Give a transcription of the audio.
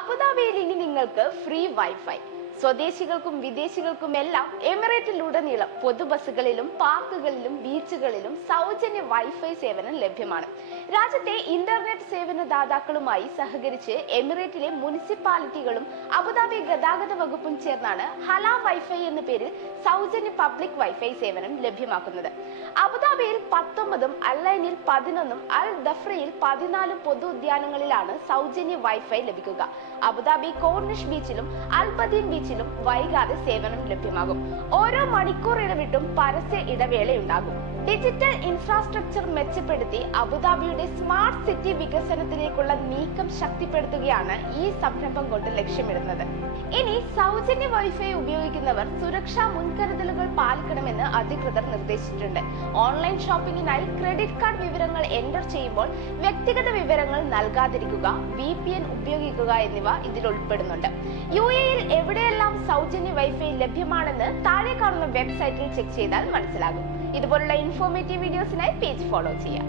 അബുദാബിയിൽ ഇനി നിങ്ങൾക്ക് ഫ്രീ വൈഫൈ. സ്വദേശികൾക്കും വിദേശികൾക്കും എല്ലാം എമിറേറ്റിലുടനീളം പൊതുബസ്സുകളിലും പാർക്കുകളിലും ബീച്ചുകളിലും സൗജന്യ വൈഫൈ സേവനം ലഭ്യമാണ്. രാജ്യത്തെ ഇന്റർനെറ്റ് സേവന ദാതാക്കളുമായി സഹകരിച്ച് എമിറേറ്റിലെ മുനിസിപ്പാലിറ്റികളും അബുദാബി ഗതാഗത വകുപ്പും ചേർന്നാണ് ഹല വൈഫൈ എന്ന പേരിൽ സൗജന്യ പബ്ലിക് വൈഫൈ സേവനം ലഭ്യമാക്കുന്നത്. അബുദാബിയിൽ 19ഉം അല്ലൈനിൽ 11ഉം അൽ ദഫ്രയിൽ 14 പൊതു ഉദ്യാനങ്ങളിലാണ് സൗജന്യ വൈഫൈ ലഭിക്കുക. അബുദാബി കോർണിഷ് ബീച്ചിലും അൽബദീൻ ബീച്ചിലും വൈകാതെ സേവനം ലഭ്യമാകും. ഓരോ മണിക്കൂർ ഇടവിട്ടും പരസ്യ ഇടവേളയുണ്ടാകും. ഡിജിറ്റൽ ഇൻഫ്രാസ്ട്രക്ചർ മെച്ചപ്പെടുത്തി അബുദാബിയുടെ സ്മാർട്ട് സിറ്റി വികസനത്തിലേക്കുള്ള നീക്കം ശക്തിപ്പെടുത്തുകയാണ് ഈ സംരംഭം കൊണ്ട് ലക്ഷ്യമിടുന്നത്. ഇനി സൗജന്യ വൈഫൈ ഉപയോഗിക്കുന്നവർ സുരക്ഷാ മുൻകരുതലുകൾ പാലിക്കണമെന്ന് അധികൃതർ നിർദ്ദേശിച്ചിട്ടുണ്ട്. ഓൺലൈൻ ഷോപ്പിംഗിനായി ക്രെഡിറ്റ് കാർഡ് വിവരങ്ങൾ എൻ്റർ ചെയ്യുമ്പോൾ വ്യക്തിഗത വിവരങ്ങൾ നൽകാതിരിക്കുക, VPN ഉപയോഗിക്കുക എന്നിവ ഇതിൽ ഉൾപ്പെടുന്നുണ്ട്. UAE-യിൽ എവിടെയെല്ലാം സൗജന്യ വൈഫൈ ലഭ്യമാണെന്ന് താഴെ കാണുന്ന വെബ്സൈറ്റിൽ ചെക്ക് ചെയ്താൽ മനസ്സിലാകും. ഇതുപോലുള്ള ഇൻഫോർമേറ്റീവ് വീഡിയോസിനായി പേജ് ഫോളോ ചെയ്യാം.